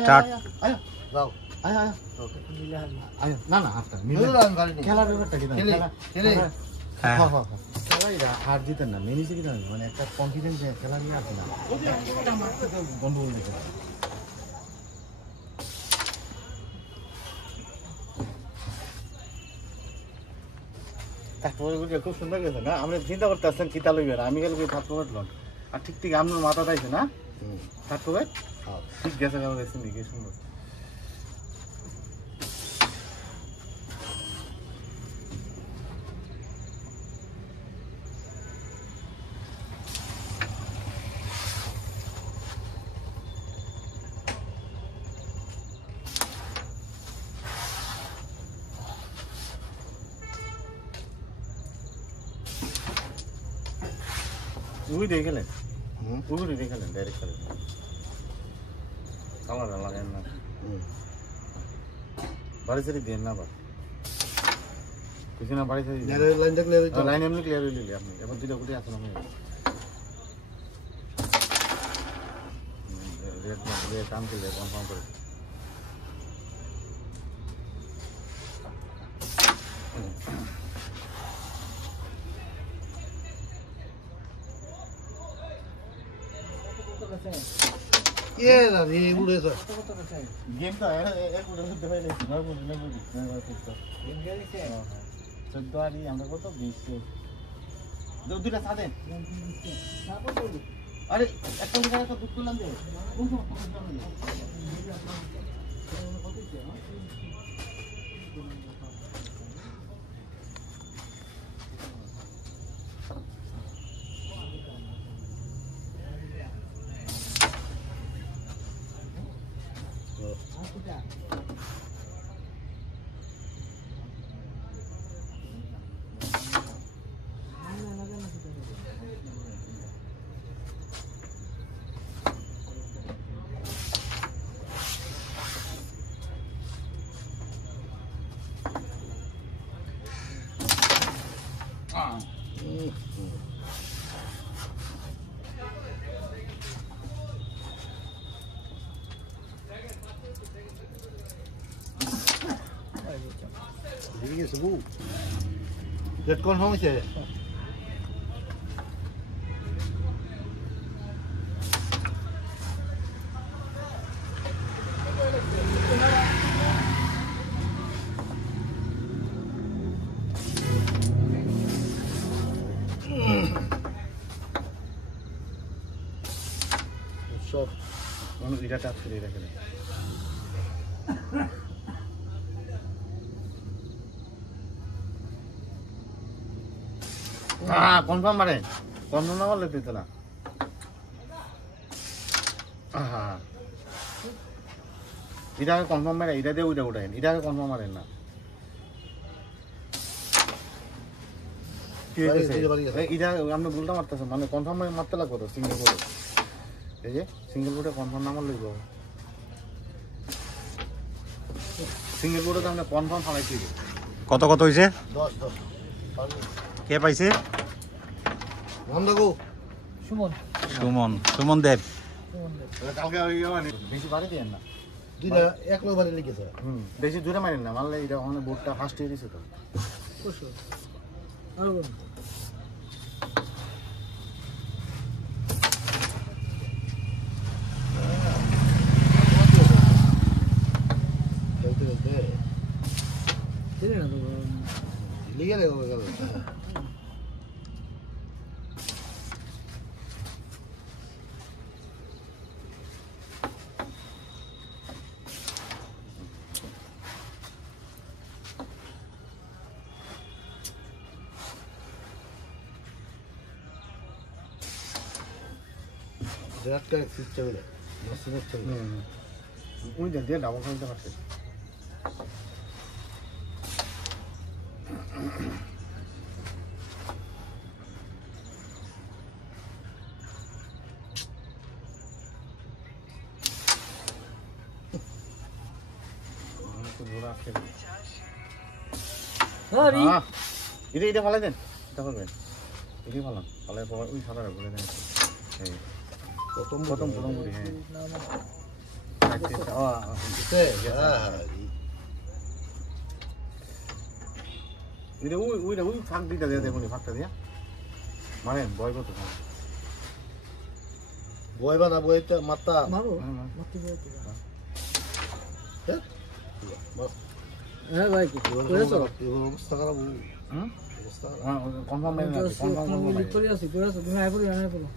Start যাও আয় আয় আয় না না হাফটা খেলার ব্যাপারটা কি হ্যাঁ খেলা হার জিতেন না মেনিসে কি জানেন মানে একটা কনফিডেন্স খেলা নিয়ে আসে না গন্ডগোল দেখে তারপরে খুব সুন্দর গেছে না আপনি চিন্তা করতে আসছেন কিতা লইবেন আমি গেলে থার্ড প্রোভাইড লন আর ঠিক ঠিক আপনার মাথা তাইছে না থার্ড প্রোভাইড ঠিক গেছে কেমন গেছে কি সুন্দর উই দেখলেন উই দেখলেন ডাইরেক্ট করে কালার লাগান না বাড়ি সারি দেন না আবার কিছু না বাড়ি সারি লাইন দেখলে লাইন এমনি ক্লিয়ার হয়ে নিলি আপনি এবার দুটো গুটি আসুন আমি রেড কাম করলে কনফার্ম করে ये ना ये उड़े सर गेम तो है एक उड़े से दबाई ले ना बोल गेम क्या लिखे हैं 14 आरी আমরা কত 20 দুটা সাদে আরে একটা টাকা তো দুধ করলাম দে ये सबू रेड कौन से সব কোন এটা টাচ করে রাখেন হ্যাঁ কনফার্ম মারে কনফার্ম না বললে দিত না হ্যাঁ এটাকে কনফার্ম মারে এটা দিয়ে ওইটা উঠাইন এটাকে কনফার্ম মারেন না এটা আপনি ভুলটা মারতেছেন মানে কনফার্ম মারতে লাগবো তো সিঙ্গেল বোর্ডে এই যে সিঙ্গেল বোর্ডে কনফার্ম নাম্বার লইব সিঙ্গেল বোর্ডে তো আমরা কনফার্ম ফালাইছি কত কত হইছে 10 কে পাইছে নাম দেখো সুমন দেব কালকে হই মানে বেশি বাড়ি দেন না দুইটা এক লোক বাড়ি লিখেছে বেশি দূরে মারেন না মারলে এটা ওখানে বোর্ডটা ফার্স্ট হয়ে দিছে তো লিখে দেখো That guy fits together. Nothing else together. ওই যে দিয়ে ডাবল করতে পারছে এটা ফালাই দেন এটা করবেন এটাই ফালান ফালাই ওই সাদাটা বলে দেন প্রথম প্রথম প্রথম করি হ্যাঁ দিছে হ্যাঁ হ্যাঁ এটা ওই ফাঁক দিতে দিয়ে দেখুন ফাঁকটা দিয়া মানে ভয় করতে বইবা না বইতে মাত্রা মারো হ্যাঁ, মারতে বলতে বাস হ্যাঁ ভাই কি করেছো অবস্থা খারাপ হুম অবস্থা খারাপ কনফার্ম কনফার্ম লিখ করে আছি করেছো তুমি আয় পড়ি আয় পড়ো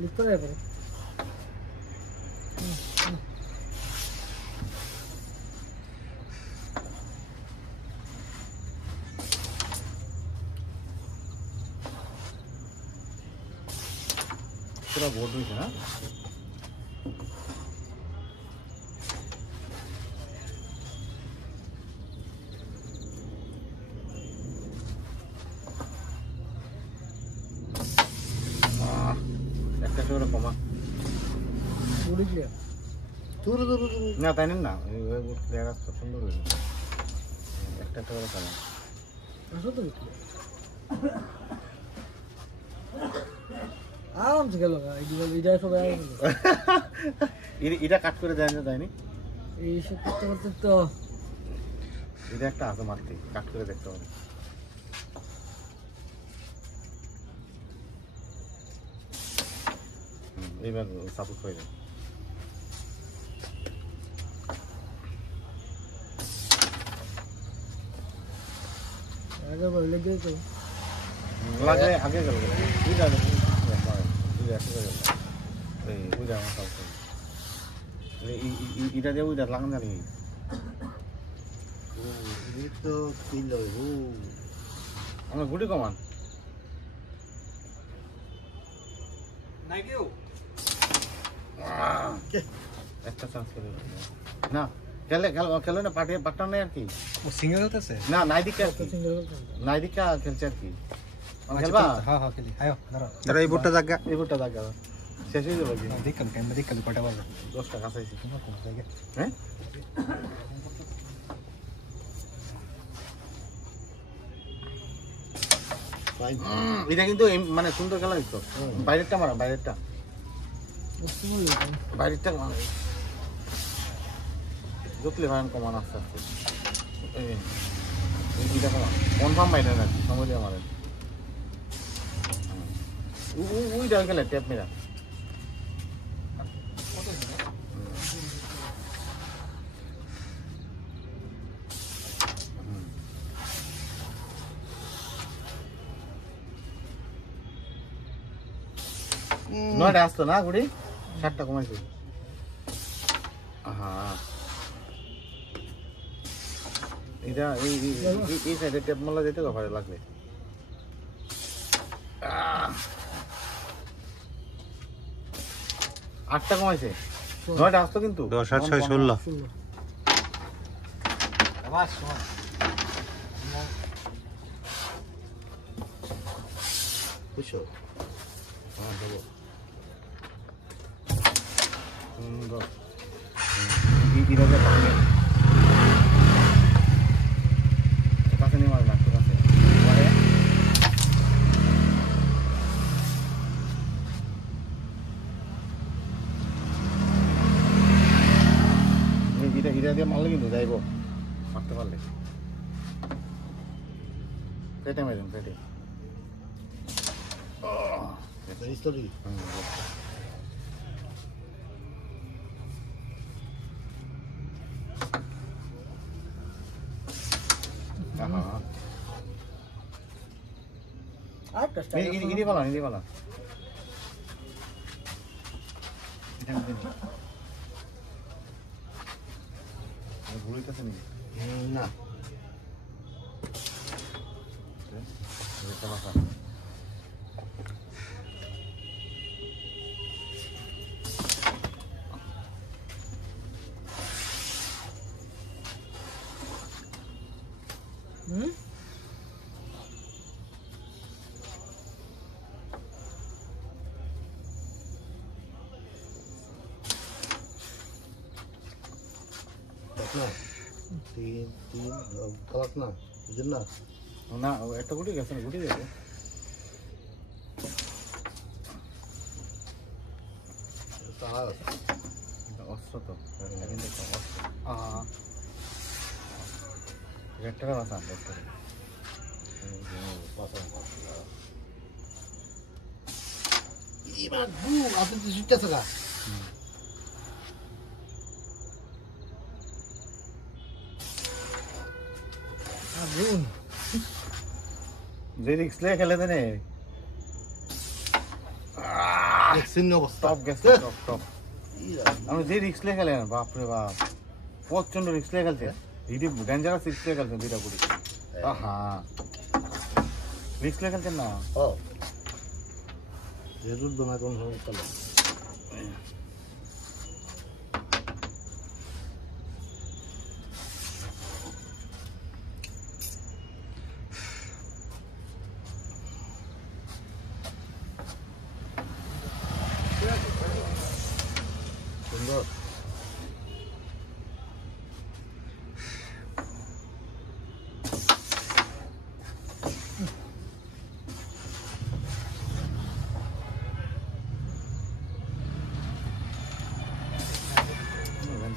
লিখ করে আয় পড়ো পুরো বোর্ড হয়েছে না একটা করে কমা বলি কি দূরে দূরে দূরে না তাই না দেখা সুন্দর হয়েছে একটা করে কমা আসো তো কি আরামসে গেল এইটা সব এটা কাট করে দেয় না তাইনি এইসব করতে করতে তো এটা একটা আছে মারতে কাট করে দেখতে হবে এইবার সাপোর্ট হয়ে যায় আগে বলে দিয়েছো লাগে আগে গেল বুঝা গেল বুঝা গেল এই বুঝা আমার সব এটা দিয়ে বুঝা লাগান জানি তো কিলো আমার গুটি কমান একটা চান্স করে না খেলে খেলে না পাঠিয়ে পাঠান নেই আর কি ও সিঙ্গেল হতেছে না নাইদিকা আর কি সিঙ্গেল নাইদিকা খেলছে আর কি খেলবা হ্যাঁ হ্যাঁ খেলি আয়ো ধরো এই বুটটা জায়গা এই ফুটটা দেখা শেষ হয়ে যাবে দেখাল কেমন দেখাল কটা বাজে 10 টাকা চাইছি তোমার কোন জায়গা হ্যাঁ এটা কিন্তু মানে সুন্দর খেলা দিত বাইরেরটা মারা বাইরেরটা বাইরেরটা মারা জুতলে ভাই কমান আস্তে আস্তে এইটা কমান কনফার্ম বাইরে না সময় দিয়ে মারেন ওই ডাল খেলে ট্যাপ মেরা নয়টা আসতো না গুড়ি 7টা কমাইছে হ্যাঁ এটা এই সাইডে ট্যাপ মারলা যেতে ভালো লাগবে 8টা কমাইছে 9টা আসতো কিন্তু 10 আর 6 16 বুঝছো হ্যাঁ দেবো সুন্দর ইরাজে ভাঙে কাছে নিয়ে মারে ডাক্তার কাছে ইরা দিয়ে মারলে কিন্তু যাইব মারতে পারলে পেটে মেরুন পেটে স্টোরি আরেকটা স্টাইল ইদি বলা ইদি বলা ঘুরিতেছে নাকি না হুম না তিন তিন কালাক না বুঝলেন না না একটা গুটি গেছে না গুটি গেছে তারা অস অস্ত্র তো কিন্তু রেটটার বাসা এবার বুম আপনি তো শিখতেছে না আগুন যে রিক্স লে খেলে দেনে দেখছেন অবস্থা টপ গেছে টপ আমি যে রিক্স লে খেলে বাপরে বাপ প্রচন্ড রিক্স লে খেলছে ভিডিও ডেঞ্জারাস রিক্স লে খেলছে দুইটা কুড়ি আহা রিক্স লে খেলছেন না ও যেরুদ দমা কোন সমস্যা নেই সুন্দর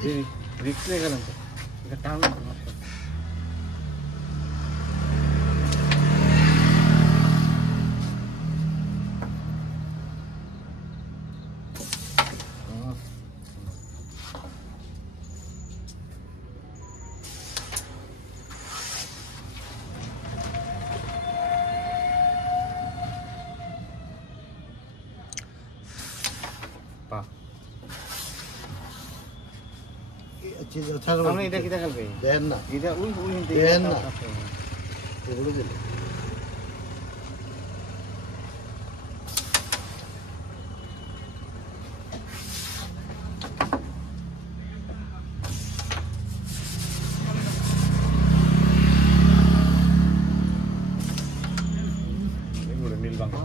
যে রিক্স লে গেলেন তো এটা টান পা আমরা এটা কিটা খেলবে দেন না এটা ওই দেন না। এগুলো দিলে এগুলো নীল বাংলা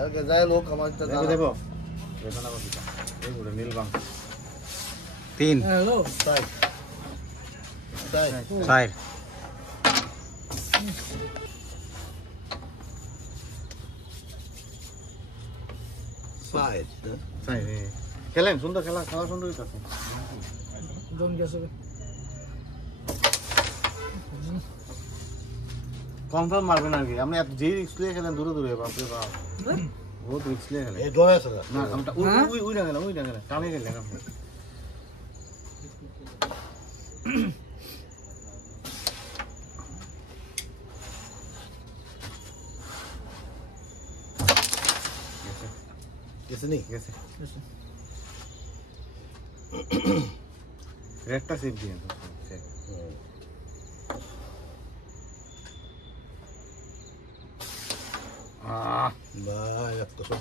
আগে যায় লোক আমার তো দেখো দেখো বেদনা বাকিটা এগুলো নীল বাংলা 3 হ্যালো তাই তাই 4 সাইড তাই খেলেন সুন্দর খেলা খেলা সুন্দর হইতাছে জন গেছে কনফার্ম মারবেন আর কি আপনি এত যে রিক্স লিয়ে খেলেন দূরে দূরে বাপরে বাপ বহুত রিক্স লিয়ে খেলেন এই ডরে আছে না আমটা ওই ওই ওই না গেলেন টানে গেলেন আপনি গেছে নি গেছে রেটটা সেভ দিয়ে ভাই এত সব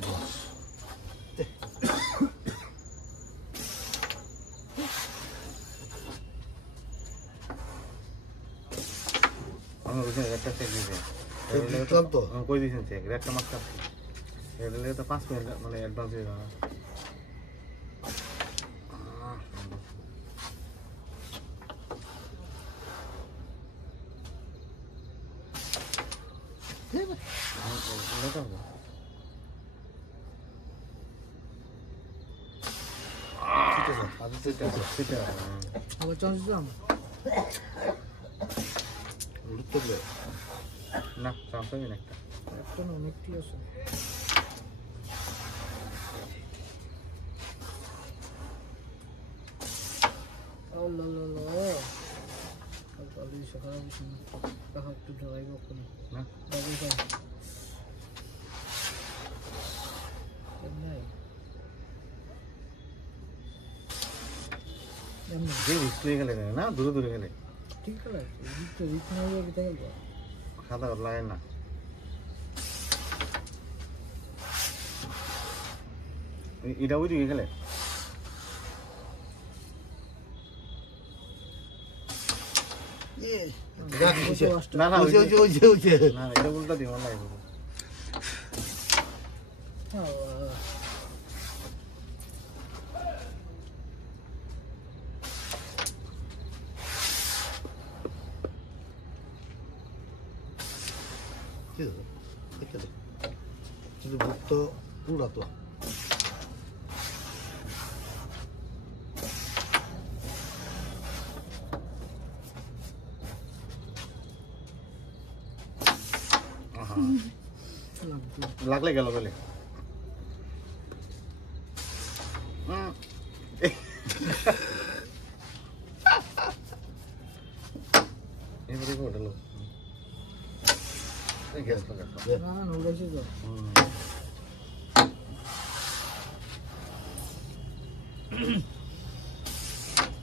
আমার ওখানে রেটটা সেভ দিয়ে দিতাম তো কই দিয়েছেন চেক রেটটা মাস্ট আছে এটা লেগে তো 5 মিনিট মানে অ্যাডভান্স হয়ে গেল ঠিক আছে আজ সেটা আবার চান্স দিলাম লুটতে না চান্স হবে না একটা একটা না অনেকটি আছে আল্লাহ কাল সকালে দেখা একটু ড্রাইভ করুন না ডাবল টাইম নাই যে রিক্স লিয়ে গেলে না দূরে দূরে গেলে ঠিক আছে তো রিক না হয়ে যেতে গেল সাদা লাগে না এটা ওই দিকে গেলে না না ওই না এটা উল্টা দিও না ভুক্ত পুরা তো লাগলে গেল গেলে এবারে হোটেল গ্যাস লাগা না না উড়াইছে তো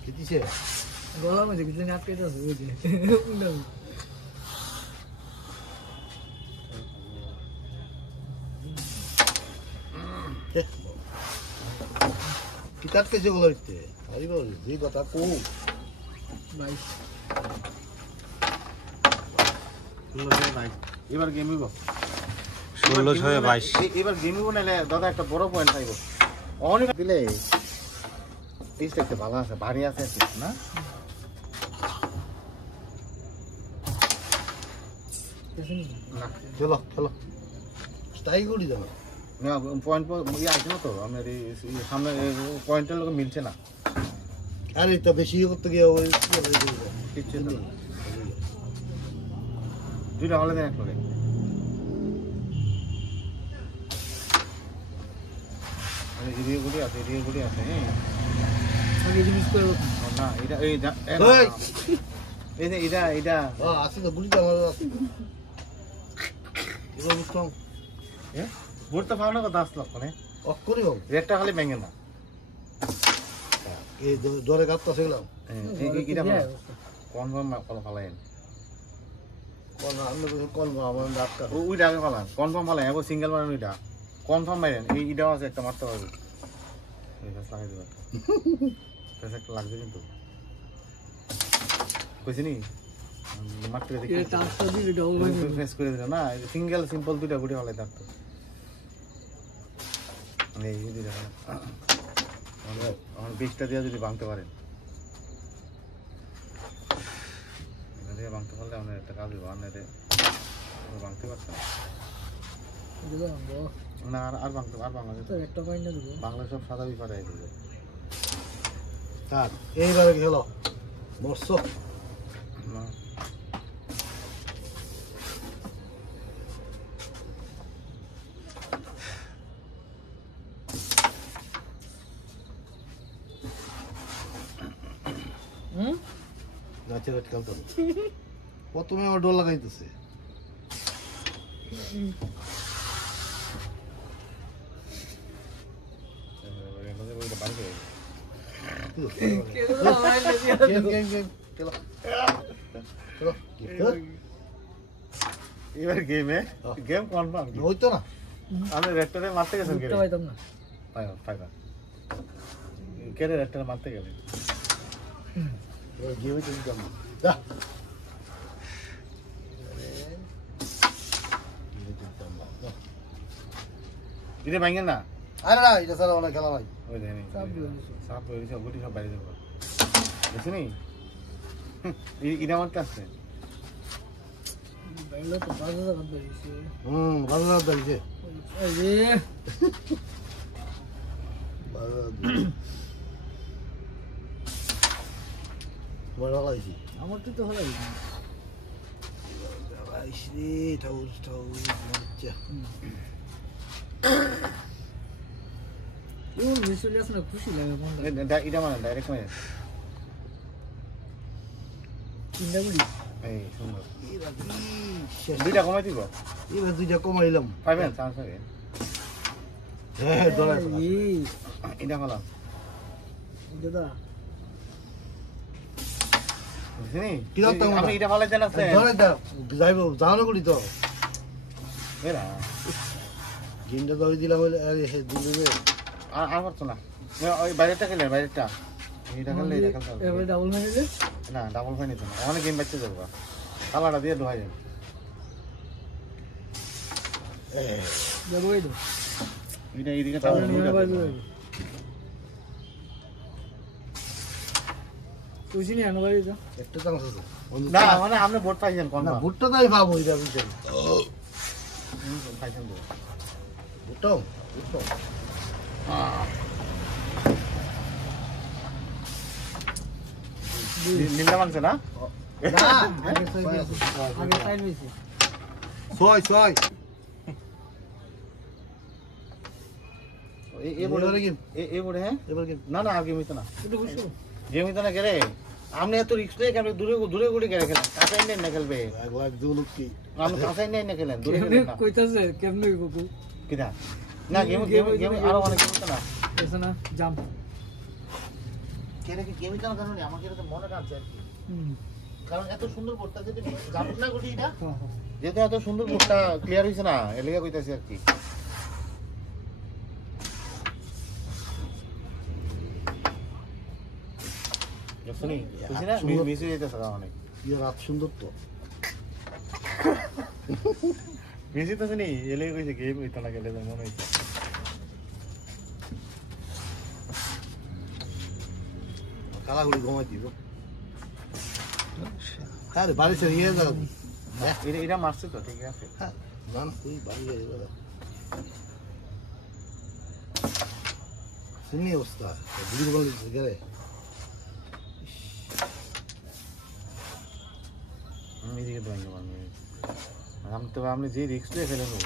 কি দিছে গলা মধ্যে কিছু না আটকে যাচ্ছে ওই যে কি কাটকে যেগুলো হইতে আরে বাবা যে কথা কো ভাই এবার গেম হইব 1622 এবার গেম হইব নালে দাদা একটা বড় পয়েন্ট পাইব অনেক দিলে টেস্ট একটা ভালো আছে ভারী আছে না না চলো চলো স্টাই করি দাও না পয়েন্ট ইয়ে আছে না তো আপনার এই সামনে পয়েন্টের লোক মিলছে না আরে তো বেশি করতে গিয়ে ওই কিচ্ছু তো দুইটা হলে দেন এক লগে এদিকে গুলি আছে হ্যাঁ আগে জিনিস করে না এটা এই এই যে এটা আছে তো বুঝি আমার আছে এবার বুঝতাম হ্যাঁ ভোট তো পাওনা কথা 10 লক্ষ ne অফ করি হোক রেটটা খালি ভেঙে না এই দরে গাতটা সেগুলাম এটা কনফার্ম কল ফালাইন কোন আমরা কোন আমার ডাক্তার ওইটা আগে ফালান কনফার্ম ফালাইন এবার সিঙ্গেল মারেন ওইটা কনফার্ম মারেন এই এটাও আছে একটা মারতে পারবে এই গাছ লাগাই দেবে গাছ একটা লাগবে কিন্তু কইছি নি মারতে দেখি এটা টাস্কটা দিলে ডাবল ভাই ফেস করে দিল না সিঙ্গেল সিম্পল দুইটা গুটি ফালাই থাকতো এই দুইটা আমার 20টা দিয়ে যদি ভাঙতে পারেন দিয়ে ভাঙতে পারলে আমরা একটা কাজ বানাতে ভাঙতে পারতাম দিলাম গো না আর ভাঙতে আর বাংলাদেশ তো একটা পয়েন্ট না দিব বাংলা সব সাদা বিপাড়াই দিবে তার এইবারে গেল মরছ না গাছের আটকাল তো প্রথমে আমার ডোর লাগাইতেছে এবার গেমে গেম কনফার্ম হইতো না আমি রেটটারে মারতে গেছেন কে বুঝতে পাইতাম না পাইবা কে রেটটারে মারতে গেলে গেমে তুমি কেমন যা এটা ভাঙেন না আরে না এটা ছাড়া অনেক খেলা ভাই ওই দেখেন সাপ হয়ে সব গুটি সব বাইরে যাবো দেখছেন এটা আমার কাছে বাইরে তো 5000 টাকা দিয়েছে ভালো না দাঁড়িয়েছে এই যে বড় লাগাইছি আমার তো হলাই লাগাইছি রে ঠাউর ঠাউর মরচা ও মিসুলি আসলে খুশি লাগে মনটা এটা মানে ডাইরেক্ট মানে তিনটা গুলি এই সুন্দর এবার দুইটা কমাই দিব দুইটা কমাইলাম পাইবেন চান্স পাইবেন হ্যাঁ ডলার এই এটা হলাম দাদা কি দাও তোমার? আমি এটা ভালো জানা আছে ধরে দাও যাইব জানো করি তো এরা গেমটা ধরে দিলাম বলে আরে হে দিলে আর পারতো না ওই বাইরেটা খেলে বাইরেটা এটা খেললে এটা খেলতে হবে। এবারে ডাবল মেরে দে না ডাবল ফাইন নিত না অনেক গেম বাচ্চা যাবো কালারটা দিয়ে দোহাই যাবে যাবো এই তো এটা এইদিকে তাহলে নিয়ে আবার তুই নি আনো বাড়ি যা একটা চান্স আছে না মানে আপনি ভোট পাইছেন কোন না ভুট্টা তাই পাবো এটা বুঝছেন পাইছেন তো ভুট্টাও ভুট্টাও নীলা মানছে না না আগে সাইড হইছে ছয় ছয় এই বোর্ডে এবারে গেম এই বোর্ডে হ্যাঁ এবার গেম না না আর গেম হইতো না একটু বসো গেম হইতো না গেলে আপনি এত রিস্ক নিয়ে কেন দূরে দূরে গুলি গেলে খেলেন কাঁচাই নেই না খেলবে 1 লাখ 2 লক্ষ কি আপনি কাঁচাই নেই না খেলেন দূরে কেমনে খেলেন না কইতাছে কেমনে হইব কো কিনা না গেম গেম গেম আরো অনেক গেম হইতো না এসে না জাম্প কেন কি গেম হইতো না জানো আমাকে এটা মনে কাটছে আর কি হুম কারণ এত সুন্দর বোর্ডটা যদি জানো না গুটি এটা হ্যাঁ হ্যাঁ যেহেতু এত সুন্দর বোর্ডটা ক্লিয়ার হইছে না এলাকা কইতাছি আর কি শুনি বুঝছি না মিস হয়ে যেতেছে অনেক ইয়ে রাত সুন্দর তো মিস হইতেছে নি এলাকা কইছে গেম হইতো না গেলে মনে হইছে কালাগুড়ি ঘুমাই দিব আরে বাড়ি ছেড়ে নিয়ে যাও এটা এটা মারছে তো ঠিক আছে হ্যাঁ জান তুই বাড়ি গেলে শুনি অবস্থা বুড়ি বলে গেলে আমি এদিকে দোয়াঙ্গে মারবে আমি তো আপনি যে রিক্স নিয়ে ফেলে নেব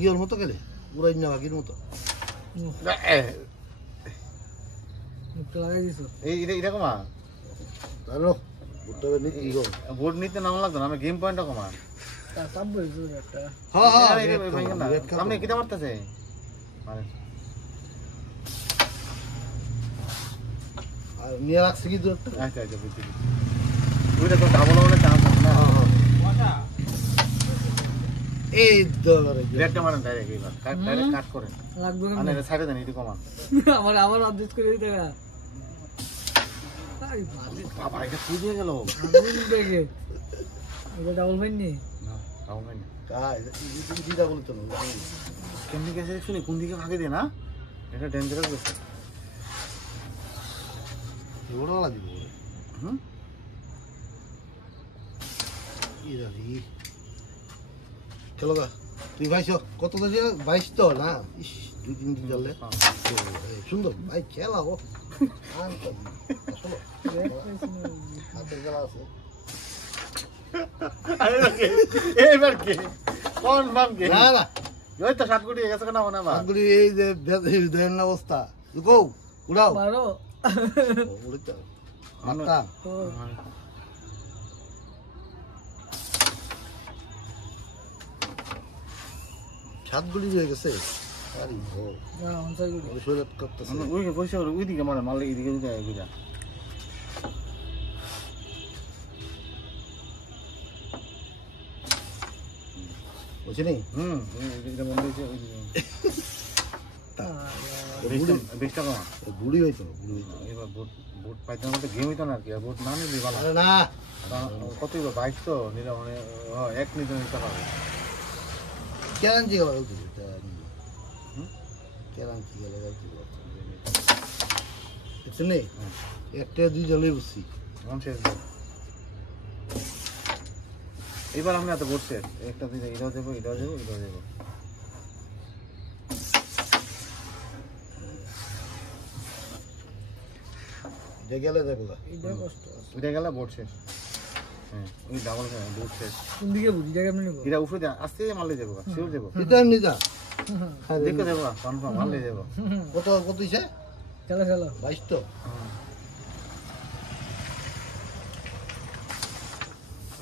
ইয়ের মতো গেলে উড়াই না বাকির মতো মুখটা লাগাই দিছো এই এটা এটা কমা জানো বুটটা নিয়ে কি গো বোর্ড নিতে নাম লাগতো না আমি গেম পয়েন্টটা কমা তা সব বলছো একটা হ্যাঁ হ্যাঁ আপনি কিটা মারতেছে আর নিয়ে রাখছি কি দূরটা আচ্ছা আচ্ছা বুঝছি ওইটা তো ডাবল হলে চান্স আছে না এই দরে রেডটা মারেন ডাইরেক্ট এইবার ডাইরেক্ট কাট করেন লাগবে আর এটা সাইডে দেন একটু কমান আমার আবার অ্যাডজাস্ট করে দিতে গা আই বাবা এটা কি দিয়ে গেল আগুন দেখে এটা ডাবল ফাইন নি না তাও নাই কাই তুমি দিদা বলছো না কেমনি গেছে শুনি কোন দিকে ভাগে দিয়ে না এটা ডেঞ্জারাস গেছে ওড়ালা দিব হুম ইরালি চলো গা তুই ভাইছো কত দাজি 22 তো না ইস 2-3 দিন চললে সুন্দর ভাই খেলা ও হাতে খেলা আছে এবার কে কোন বাম কে না না ওই তো 7 কোটি গেছে না মনে আমার আগুলি এই যে দেন অবস্থা গো উড়াও মারো উড়িতা মাতা ছাদগুলি হয়ে গেছে আরে ও না অনসাই গুলো ওই শরীর করতেছে ওই পয়সা ওই দিকে মারে মারলে এদিকে দিতে বুঝা বুঝছি নি হুম এটা মনে হইছে ওই দিকে 20 টাকা বুড়ি হইতো বুড়ি হইতো এবার বোট পাইতে না তো গেম হইতো না কি আর বোট না নিলে ভালো আরে না কতই বা 22 তো নিলে মানে এক নিতে নিতে পারবে কেন জি গেল তুই হুম? কেন জি গেল বুঝছি নি একটা দুই জলে বসছি মন শেষ এবার আমি এত বসছে একটা দিকে এটাও দেবো এটাও দেবো এটাও দেবো যে গেলে দেখো এটা কষ্ট আছে ওইটা গেলে বোট শেষ হ্যাঁ ওই ডাবল বোট শেষ কোন দিকে বুঝি জায়গা আপনি নিব এটা উপরে আস্তে মারলে যাবো শিওর দেবো এটা এমনি যা দেখো দেবো কনফার্ম মারলে যাবো কত কত ইসে চলো চলো 22 তো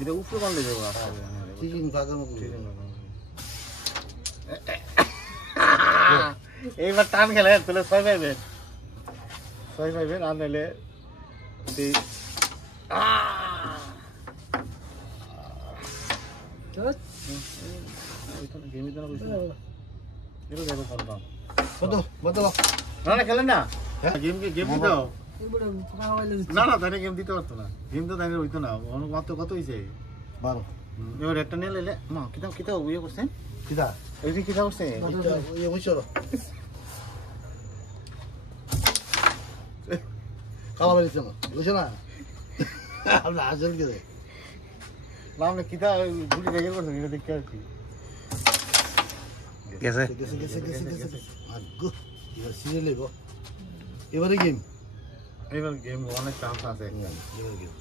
এটা উপরে মারলে যাবো তিন ভাগের মতো এইবার টান খেলে তাহলে 6 পাইবেন 6 পাইবেন আর নাহলে চলো গেমই তো না বুঝছি এটা যাবো কনফার্ম কত বদলা না না খেলেন না হ্যাঁ? গেম গেম দিতে এবারে ফাঁকা হইলে না না তাই গেম দিতে পারতো না গেম তো তাই হইতো না মাত্র কত হয়েছে 12 এবার একটা নিয়ে লেলে মা কিতাব কিতাব ইয়ে করছেন কিদা এই যে কিতাব করছে এই বুঝছো কালা বেরিয়েছে না বুঝছো না আমরা আসল কে না আমরা কিতাব গুলি রেগে করছেন এটা দেখতে আর কি গেছে গেছে গেছে গেছে গেছে আর গো এবার সিরিয়াল লেবো এবারে গেম এবার গেম অনেক চান্স আছে এবারে গেম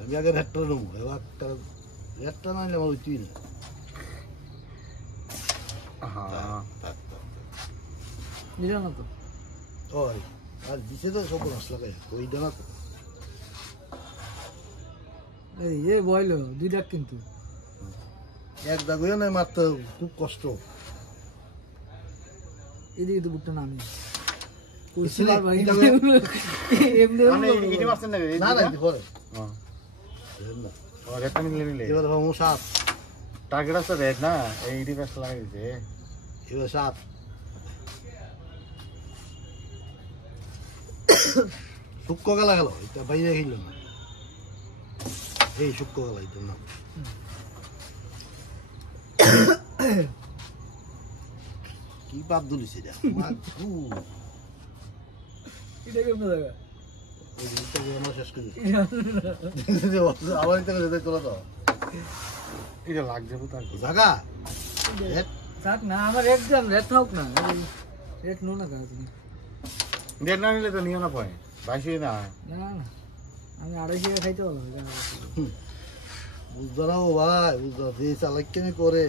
আমি আগে ভেক্টর নেবো এবার একটা নাইলে আমার তিন হ্যাঁ দিল না তো ওই আর দিছে তো সব আসলে গায়ে ওইটা না তো এই এ বইলো দুইটা কিন্তু এক দাগুয়ে নাই মারতে খুব কষ্ট এদিকে তো বুকটা নামি এখানে ভাই এটা করে- মানে ইডি মারছেন না না না পরে হ্যাঁ না ও রেটটা নিলে এবার হবো 7 টার্গেট আছে রেট না এই ইডি প্যাস লাগাই দিছে এবার 7 শুক্র গেলা গেল এটা বাইরে গেল না এই শুক্র গেলা এটা না কি পাপ দুলিছে এটা এটা কেমন জায়গা ওই জিনিসটা আমরা শেষ করি আবার এটা করে তোলা তো এটা লাগছে তো তার জায়গা থাক না আমার একদম রেট হোক না রেট নো না কাজ রেট না নিলে তো নিও না পয় 22 না না না আমি 250 খাইতে পারবো বুঝতে না ও ভাই বুঝতে যে চালাক কেন করে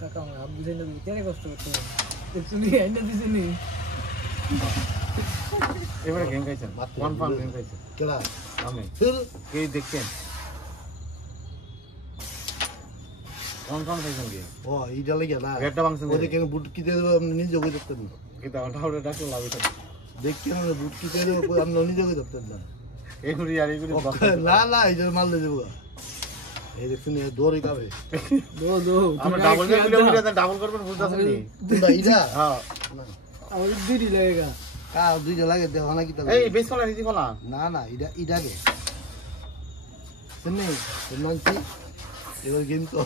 কাকা আমার আব্বু দেন না কেন কষ্ট করতে হবে তুমি আইনা দিছি নি এবারে গেম খাইছেন কনফার্ম গেম খাইছেন কেডা আমি ফির কে দেখছেন কনফার্ম খাইছেন গেম ও এইটা লাগে না রেটটা ভাঙছেন ওদের কেন বুট কি দিয়ে দেবো আপনি নিজে ওকে দেখতেন না কিন্তু ওটা ডাকলে লাভ হইতো দেখতে না বুট কি দিয়ে দেবো আপনি নিজে ওকে দেখতেন না এগুলি আর এগুলি না না এই যে মাল দিয়ে দেবো এই দেখছেন দৌড়ে গাবে দো দো আমরা ডাবল ডাবল করবেন বুঝতাছেন নি কোনটা ইটা হ্যাঁ আমার দুইটি লাগেগা কা দুইটা লাগে দেখো না কি তা এই বেশ কলা নীতি কলা না না এটা ইটাকে শুনে শুনছি এবার গেম তো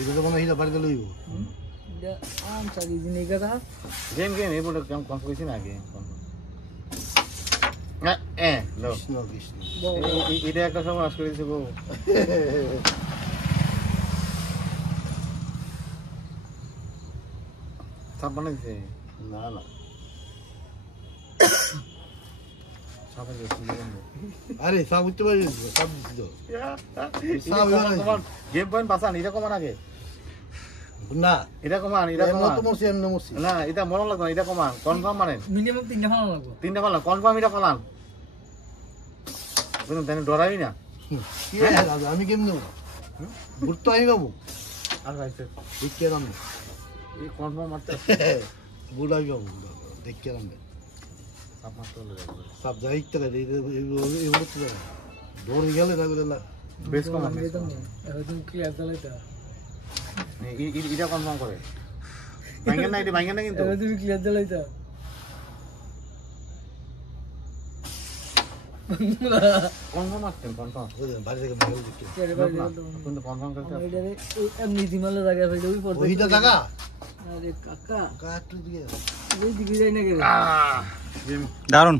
এটা তো মনে হয় এটা বাড়িতে লইব এটা আম চালি দিন এগা গেম গেম এই বড় কেমন কনফার্ম কইছি না গেম না লো কৃষ্ণ কৃষ্ণ এটা একটা সময় আস করে দিছে গো সাপ বানাইছে না না সাপের সুন্দর আরে সব উঠতে পারি সব দিছি তো গেম পয়েন্ট পাসান এটা কমান আগে না এটা কমান এটা এমন কমান তো মরছি এমন মরছি না এটা মনে লাগতো না এটা কমান কনফার্ম মানেন মিনিমাম 3টা ফালা লাগবে 3টা ফালান কনফার্ম এটা ফালান বুঝলেন তাই ডরাই না কি আমি কেমন নেব বুট তো আমি পাবো আর ভাইছে ঠিক কে নাম এই কনফার্ম মারতে বুট আমি পাবো দেখ কে নাম সাপ মারতে হলে সব যাই থেকে এগুলো তো দৌড়ে গেলে না বলে না বেশ কমান আমি তো না এখন ক্লিয়ার চালাইতা এটা কনফার্ম করে ভাঙেন না এটা ভাঙেন না কিন্তু এখন তুমি ক্লিয়ার চালাইতা কনফার্ম আসছেন কনফার্ম বাড়ি থেকে বাইরে দেখতে কেরে বাড়ি কিন্তু কনফার্ম করতে আমি এটারে এমনি দিমালে জায়গা ফেলে ওই পড়তে ওইটা টাকা আরে কাকা কাটু দিয়ে ওই দিকে যাই না কেরে গেম দারুণ